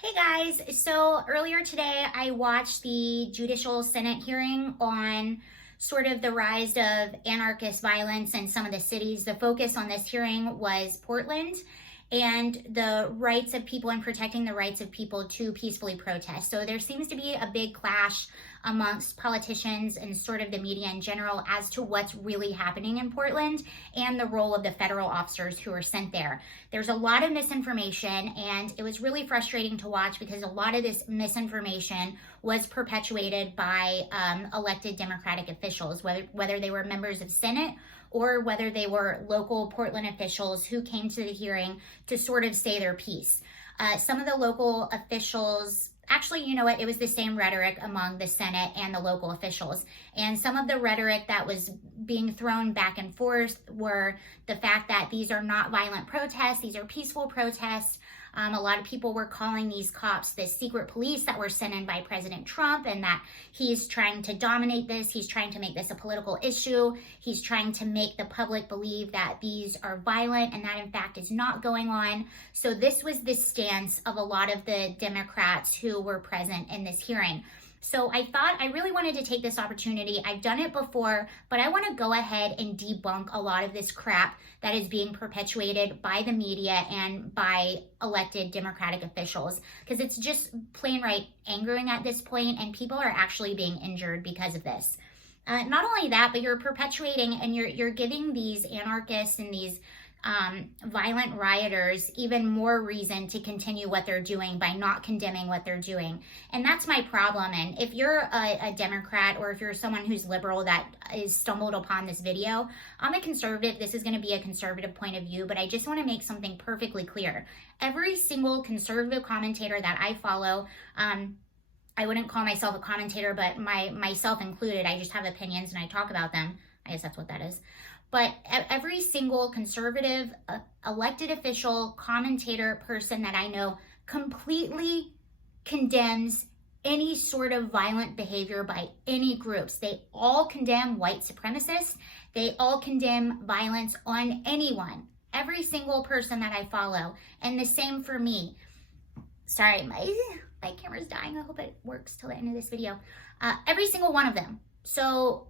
Hey guys, so earlier today I watched the Judicial Senate hearing on sort of the rise of anarchist violence in some of the cities. The focus on this hearing was Portland and the rights of people and protecting the rights of people to peacefully protest. So there seems to be a big clash amongst politicians and sort of the media in general as to what's really happening in Portland and the role of the federal officers who are sent there. There's a lot of misinformation, and it was really frustrating to watch because a lot of this misinformation was perpetuated by elected Democratic officials, whether they were members of Senate or whether they were local Portland officials who came to the hearing to sort of say their piece. Some of the local officials, actually, you know what, it was the same rhetoric among the Senate and the local officials. And some of the rhetoric that was being thrown back and forth were the fact that these are not violent protests, these are peaceful protests. A lot of people were calling these cops the secret police that were sent in by President Trump, and that he's trying to dominate this. He's trying to make this a political issue. He's trying to make the public believe that these are violent, and that in fact is not going on. So this was the stance of a lot of the Democrats who were present in this hearing. So I thought I really wanted to take this opportunity. I've done it before, but I want to go ahead and debunk a lot of this crap that is being perpetuated by the media and by elected Democratic officials, because it's just plain right angering at this point, and people are actually being injured because of this. Not only that, but you're perpetuating and you're giving these anarchists and these violent rioters even more reason to continue what they're doing by not condemning what they're doing. And that's my problem. And if you're a Democrat, or if you're someone who's liberal that is stumbled upon this video, I'm a conservative. This is going to be a conservative point of view, but I just want to make something perfectly clear. Every single conservative commentator that I follow, I wouldn't call myself a commentator, but myself included, I just have opinions and I talk about them. I guess that's what that is. But every single conservative elected official, commentator, person that I know completely condemns any sort of violent behavior by any groups. They all condemn white supremacists. They all condemn violence on anyone. Every single person that I follow. And the same for me. Sorry, my camera's dying. I hope it works till the end of this video. Every single one of them. So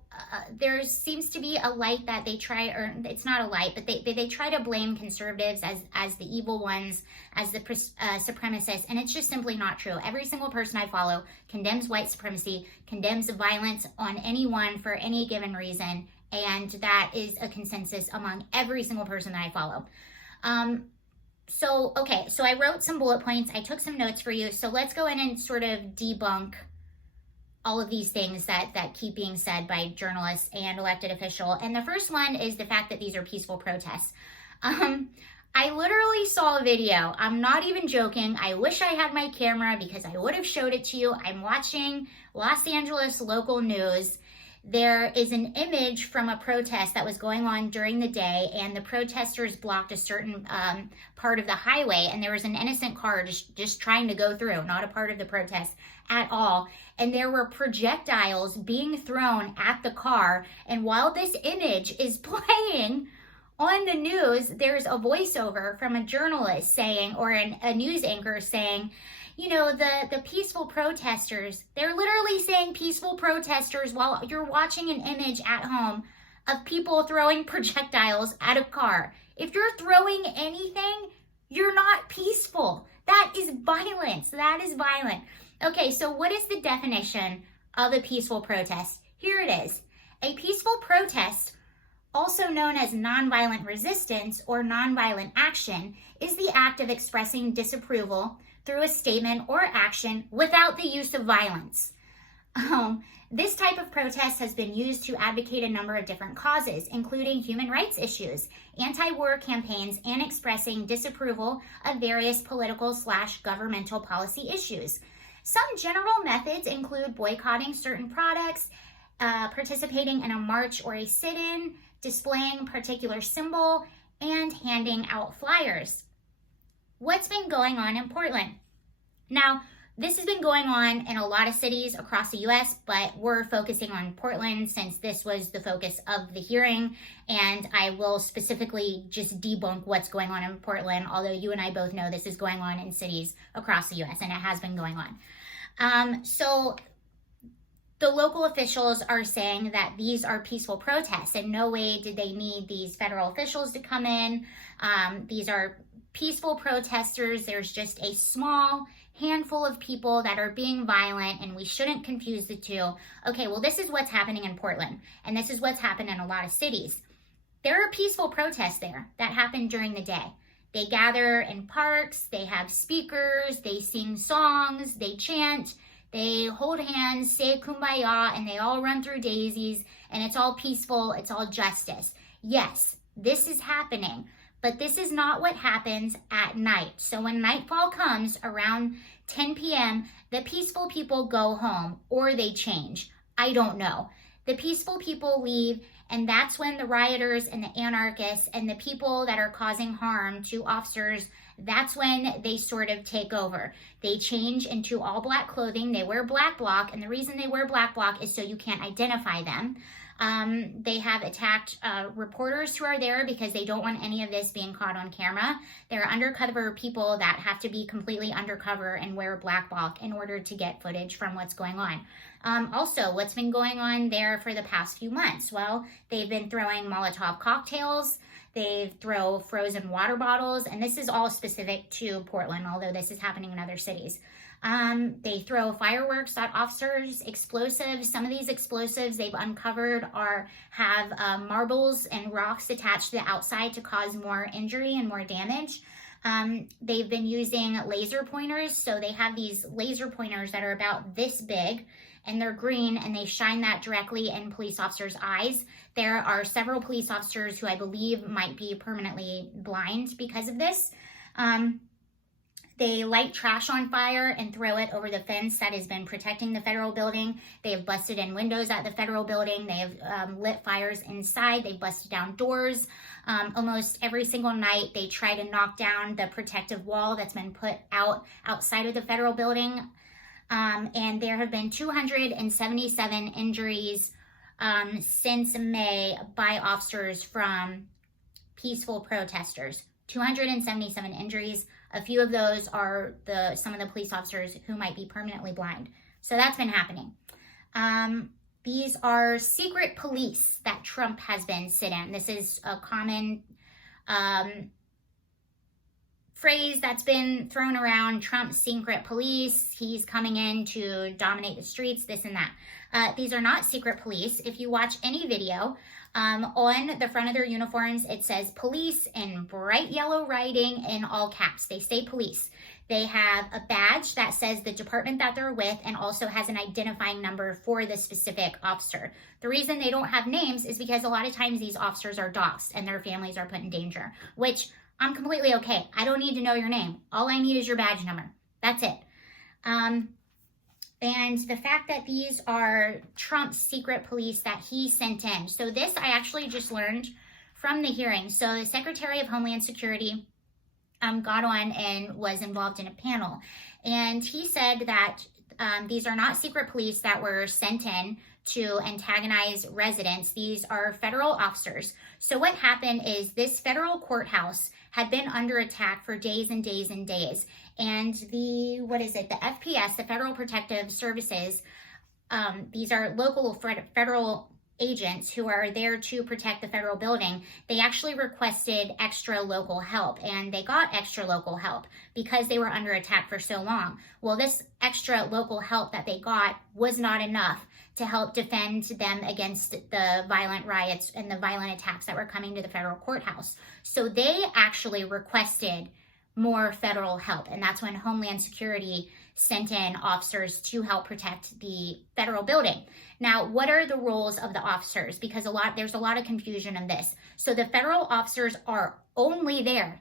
there seems to be a light that they try, or it's not a light, but they try to blame conservatives as the evil ones, as the supremacists, and it's just simply not true. Every single person I follow condemns white supremacy, condemns violence on anyone for any given reason, and that is a consensus among every single person that I follow. So I wrote some bullet points. I took some notes for you. So let's go in and sort of debunk all of these things that keep being said by journalists and elected officials. And the first one is the fact that these are peaceful protests. I literally saw a video. I'm not even joking. I wish I had my camera because I would have showed it to you. I'm watching Los Angeles local news. There is an image from a protest that was going on during the day, and the protesters blocked a certain part of the highway, and there was an innocent car just trying to go through, not a part of the protest at all. And there were projectiles being thrown at the car, and while this image is playing on the news, there's a voiceover from a journalist saying, or a news anchor saying, you know, the peaceful protesters, they're literally saying peaceful protesters while you're watching an image at home of people throwing projectiles at a car. If you're throwing anything, you're not peaceful. That is violence. That is violent. Okay, so what is the definition of a peaceful protest? Here it is. A peaceful protest, also known as nonviolent resistance or nonviolent action, is the act of expressing disapproval through a statement or action without the use of violence. This type of protest has been used to advocate a number of different causes, including human rights issues, anti-war campaigns, and expressing disapproval of various political/governmental policy issues. Some general methods include boycotting certain products, participating in a march or a sit-in, displaying a particular symbol, and handing out flyers. What's been going on in Portland? Now, This has been going on in a lot of cities across the US, but we're focusing on Portland since this was the focus of the hearing. And I will specifically just debunk what's going on in Portland, although you and I both know this is going on in cities across the US, and it has been going on. So the local officials are saying that these are peaceful protests. In no way did they need these federal officials to come in. These are peaceful protesters. There's just a small handful of people that are being violent, and we shouldn't confuse the two. Okay, well, this is what's happening in Portland, and this is what's happened in a lot of cities. There are peaceful protests there that happen during the day. They gather in parks, they have speakers, they sing songs, they chant, they hold hands, say kumbaya, and they all run through daisies, and it's all peaceful, it's all justice. Yes, this is happening. But this is not what happens at night. So when nightfall comes around 10 p.m., the peaceful people go home or they change. I don't know. The peaceful people leave, and that's when the rioters and the anarchists and the people that are causing harm to officers, that's when they sort of take over. They change into all black clothing. They wear black bloc, and the reason they wear black bloc is so you can't identify them. They have attacked reporters who are there because they don't want any of this being caught on camera. There are undercover people that have to be completely undercover and wear black bloc in order to get footage from what's going on. Also, what's been going on there for the past few months? Well, they've been throwing Molotov cocktails. They throw frozen water bottles, and this is all specific to Portland, although this is happening in other cities. They throw fireworks at officers, explosives. Some of these explosives they've uncovered have marbles and rocks attached to the outside to cause more injury and more damage. They've been using laser pointers. So they have these laser pointers that are about this big, and they're green, and they shine that directly in police officers' eyes. There are several police officers who I believe might be permanently blind because of this. They light trash on fire and throw it over the fence that has been protecting the federal building. They have busted in windows at the federal building. They have lit fires inside. They've busted down doors. Almost every single night, they try to knock down the protective wall that's been put outside of the federal building. And there have been 277 injuries since May by officers from peaceful protesters. 277 injuries. A few of those are some of the police officers who might be permanently blind. So that's been happening. These are secret police that Trump has been sit in. This is a common phrase that's been thrown around. Trump's secret police. He's coming in to dominate the streets, this and that. These are not secret police. If you watch any video, on the front of their uniforms, it says police in bright yellow writing in all caps. They say police. They have a badge that says the department that they're with and also has an identifying number for the specific officer. The reason they don't have names is because a lot of times these officers are doxxed and their families are put in danger, which I'm completely okay. I don't need to know your name. All I need is your badge number. That's it. And the fact that these are Trump's secret police that he sent in. So this I actually just learned from the hearing. So the Secretary of Homeland Security got on and was involved in a panel. And he said that these are not secret police that were sent in to antagonize residents. These are federal officers. So what happened is this federal courthouse had been under attack for days and days and days. And the FPS, the Federal Protective Services, these are local federal agents who are there to protect the federal building. They actually requested extra local help, and they got extra local help because they were under attack for so long. Well, this extra local help that they got was not enough to help defend them against the violent riots and the violent attacks that were coming to the federal courthouse. So they actually requested more federal help, and that's when Homeland Security sent in officers to help protect the federal building. Now, what are the roles of the officers? Because there's a lot of confusion in this. So the federal officers are only there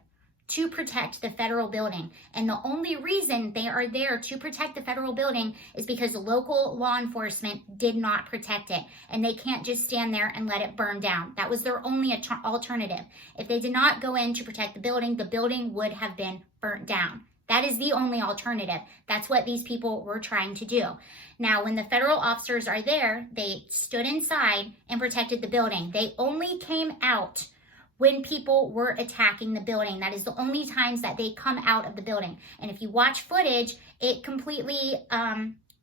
to protect the federal building. And the only reason they are there to protect the federal building is because local law enforcement did not protect it. And they can't just stand there and let it burn down. That was their only alternative. If they did not go in to protect the building would have been burnt down. That is the only alternative. That's what these people were trying to do. Now, when the federal officers are there, they stood inside and protected the building. They only came out when people were attacking the building. That is the only times that they come out of the building. And if you watch footage, it completely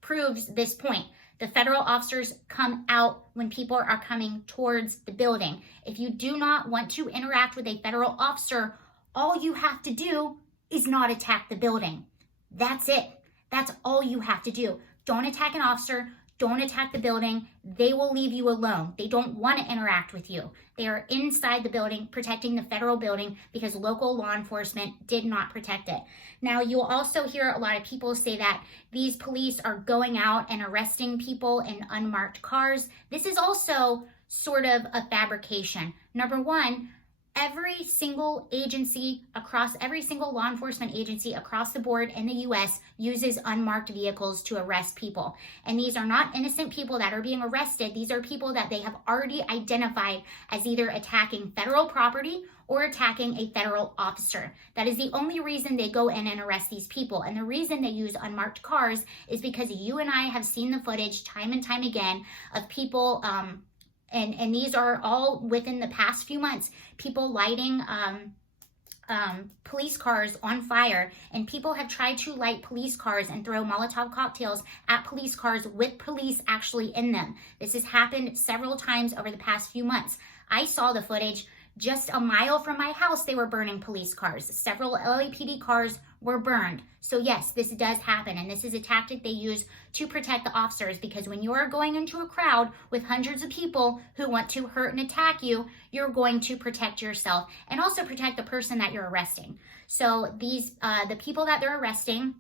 proves this point. The federal officers come out when people are coming towards the building. If you do not want to interact with a federal officer, all you have to do is not attack the building. That's it. That's all you have to do. Don't attack an officer. Don't attack the building. They will leave you alone. They don't want to interact with you. They are inside the building protecting the federal building because local law enforcement did not protect it. Now, you'll also hear a lot of people say that these police are going out and arresting people in unmarked cars. This is also sort of a fabrication. Number one, every single law enforcement agency across the board in the US uses unmarked vehicles to arrest people. And these are not innocent people that are being arrested. These are people that they have already identified as either attacking federal property or attacking a federal officer. That is the only reason they go in and arrest these people. And the reason they use unmarked cars is because you and I have seen the footage time and time again of people, and these are all within the past few months, people lighting police cars on fire, and people have tried to light police cars and throw Molotov cocktails at police cars with police actually in them. This has happened several times over the past few months. I saw the footage. Just a mile from my house, they were burning police cars. Several LAPD cars were burned. So yes, this does happen, and this is a tactic they use to protect the officers, because when you are going into a crowd with hundreds of people who want to hurt and attack you, you're going to protect yourself and also protect the person that you're arresting. So these, the people that they're arresting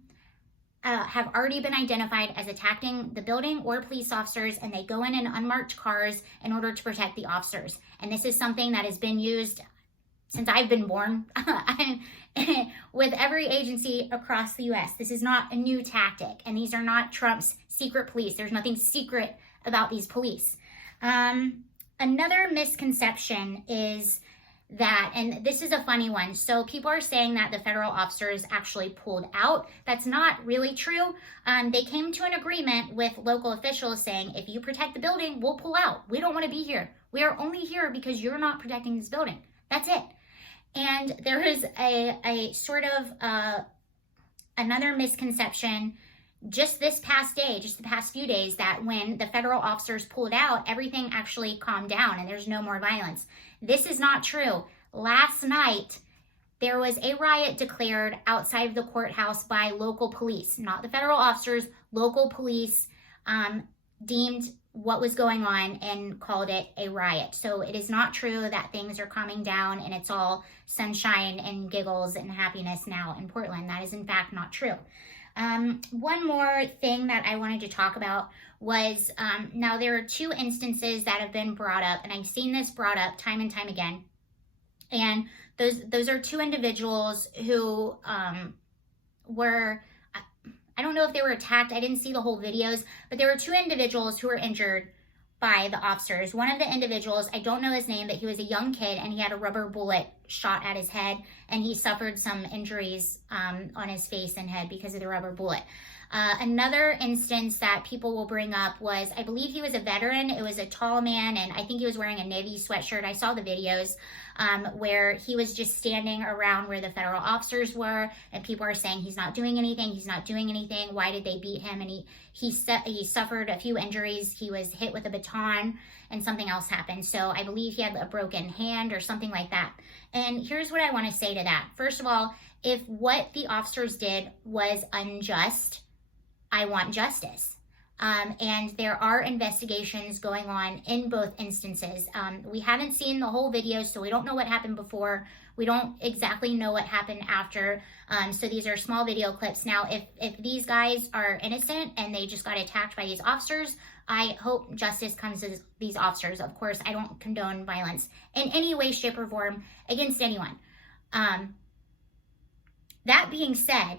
have already been identified as attacking the building or police officers, and they go in unmarked cars in order to protect the officers. And this is something that has been used since I've been born with every agency across the US. This is not a new tactic, and these are not Trump's secret police. There's nothing secret about these police. Another misconception is that, and this is a funny one, so people are saying that the federal officers actually pulled out. That's not really true. They came to an agreement with local officials saying, if you protect the building, we'll pull out. We don't want to be here. We are only here because you're not protecting this building. That's it. And there is a sort of another misconception just this past day, just the past few days, that when the federal officers pulled out, everything actually calmed down and there's no more violence. This is not true. Last night, there was a riot declared outside of the courthouse by local police, not the federal officers. Local police deemed what was going on and called it a riot. So it is not true that things are calming down and it's all sunshine and giggles and happiness now in Portland. That is in fact not true. One more thing that I wanted to talk about was, now there are two instances that have been brought up, and I've seen this brought up time and time again. And those are two individuals who were, I don't know if they were attacked. I didn't see the whole videos, but there were two individuals who were injured by the officers. One of the individuals, I don't know his name, but he was a young kid and he had a rubber bullet shot at his head, and he suffered some injuries on his face and head because of the rubber bullet. Another instance that people will bring up was, I believe he was a veteran. It was a tall man, and I think he was wearing a Navy sweatshirt. I saw the videos where he was just standing around where the federal officers were, and people are saying he's not doing anything. He's not doing anything. Why did they beat him? And he suffered a few injuries. He was hit with a baton, and something else happened. So I believe he had a broken hand or something like that. And here's what I want to say to that. First of all, if what the officers did was unjust, I want justice. And there are investigations going on in both instances. We haven't seen the whole video, so we don't know what happened before. We don't exactly know what happened after. So these are small video clips. Now, if these guys are innocent and they just got attacked by these officers, I hope justice comes to these officers. Of course, I don't condone violence in any way, shape, or form against anyone. That being said,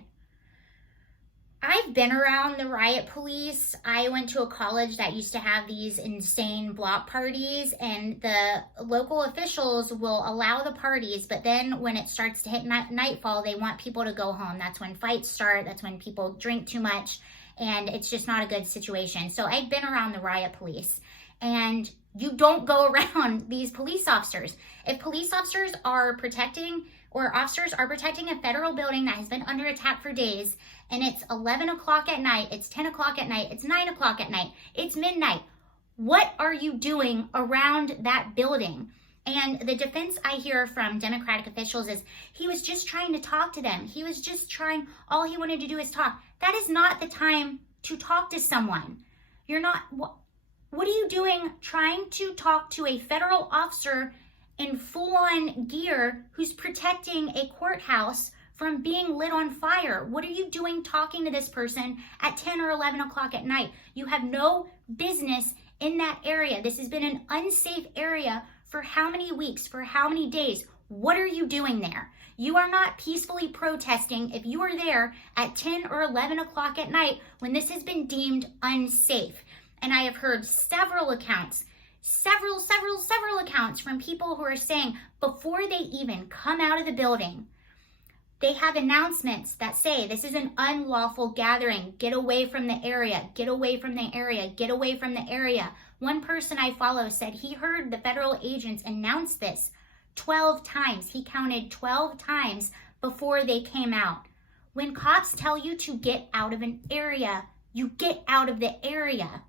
I've been around the riot police. I went to a college that used to have these insane block parties, and the local officials will allow the parties, but then when it starts to hit nightfall, they want people to go home. That's when fights start. That's when people drink too much, and it's just not a good situation. So I've been around the riot police, and you don't go around these police officers. If police officers are protecting a federal building that has been under attack for days, and it's 11 o'clock at night, it's 10 o'clock at night, it's 9 o'clock at night, it's midnight, what are you doing around that building? And the defense I hear from Democratic officials is he was just trying to talk to them. He was just trying, all he wanted to do is talk. That is not the time to talk to someone. You're not, what are you doing trying to talk to a federal officer in full-on gear who's protecting a courthouse from being lit on fire? What are you doing talking to this person at 10 or 11 o'clock at night? You have no business in that area. This has been an unsafe area for how many weeks, for how many days? What are you doing there? You are not peacefully protesting if you are there at 10 or 11 o'clock at night when this has been deemed unsafe. And I have heard several accounts from people who are saying before they even come out of the building, they have announcements that say this is an unlawful gathering. Get away from the area. Get away from the area. Get away from the area. One person I follow said he heard the federal agents announce this 12 times. He counted 12 times before they came out. When cops tell you to get out of an area, you get out of the area.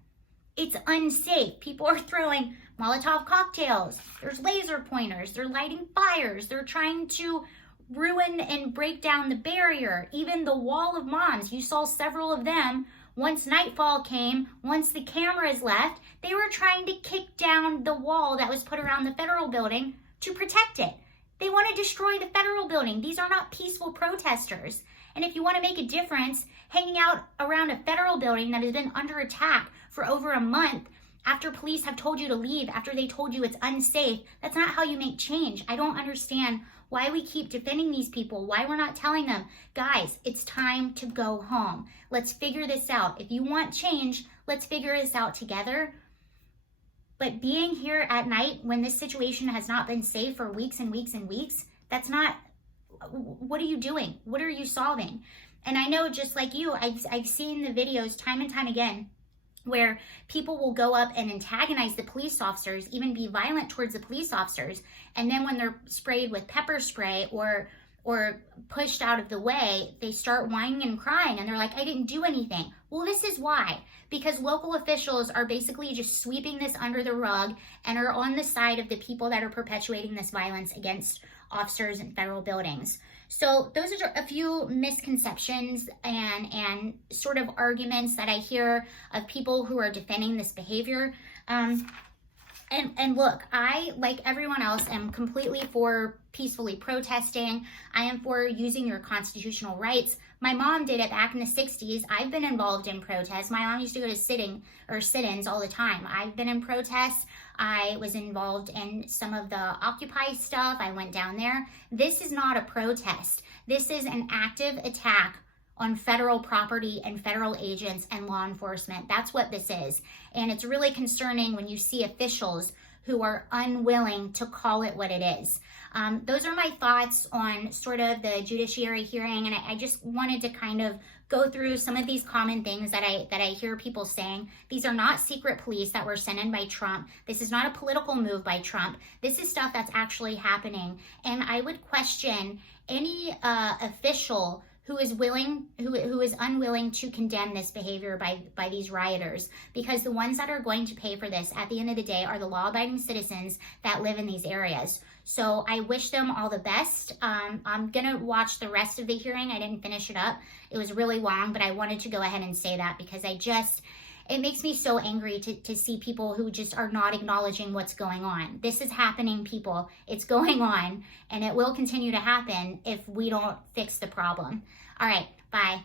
It's unsafe. People are throwing Molotov cocktails. There's laser pointers. They're lighting fires. They're trying to ruin and break down the barrier. Even the wall of moms, you saw several of them. Once nightfall came, once the cameras left, they were trying to kick down the wall that was put around the federal building to protect it. They want to destroy the federal building. These are not peaceful protesters. And if you want to make a difference, hanging out around a federal building that has been under attack for over a month after police have told you to leave, after they told you it's unsafe, that's not how you make change. I don't understand why we keep defending these people, why we're not telling them, guys, it's time to go home. Let's figure this out. If you want change, let's figure this out together. But being here at night when this situation has not been safe for weeks and weeks and weeks, that's not, what are you doing? What are you solving? And I know just like you, I've seen the videos time and time again where people will go up and antagonize the police officers, even be violent towards the police officers. And then when they're sprayed with pepper spray or pushed out of the way, they start whining and crying and they're like, I didn't do anything. Well, this is why. Because local officials are basically just sweeping this under the rug and are on the side of the people that are perpetuating this violence against officers in federal buildings. So those are a few misconceptions and sort of arguments that I hear of people who are defending this behavior. And look, I, like everyone else, am completely for peacefully protesting. I am for using your constitutional rights. My mom did it back in the 60s. I've been involved in protests. My mom used to go to sit-ins all the time. I've been in protests. I was involved in some of the Occupy stuff. I went down there. This is not a protest. This is an active attack on federal property and federal agents and law enforcement. That's what this is. And it's really concerning when you see officials who are unwilling to call it what it is. Those are my thoughts on sort of the judiciary hearing, and I just wanted to kind of go through some of these common things that I hear people saying. These are not secret police that were sent in by Trump. This is not a political move by Trump. This is stuff that's actually happening. And I would question any official who is unwilling to condemn this behavior by these rioters, because the ones that are going to pay for this at the end of the day are the law-abiding citizens that live in these areas. So I wish them all the best. I'm gonna watch the rest of the hearing. I didn't finish it up. It was really long, but I wanted to go ahead and say that because it makes me so angry to see people who just are not acknowledging what's going on. This is happening, people. It's going on, and it will continue to happen if we don't fix the problem. All right, bye.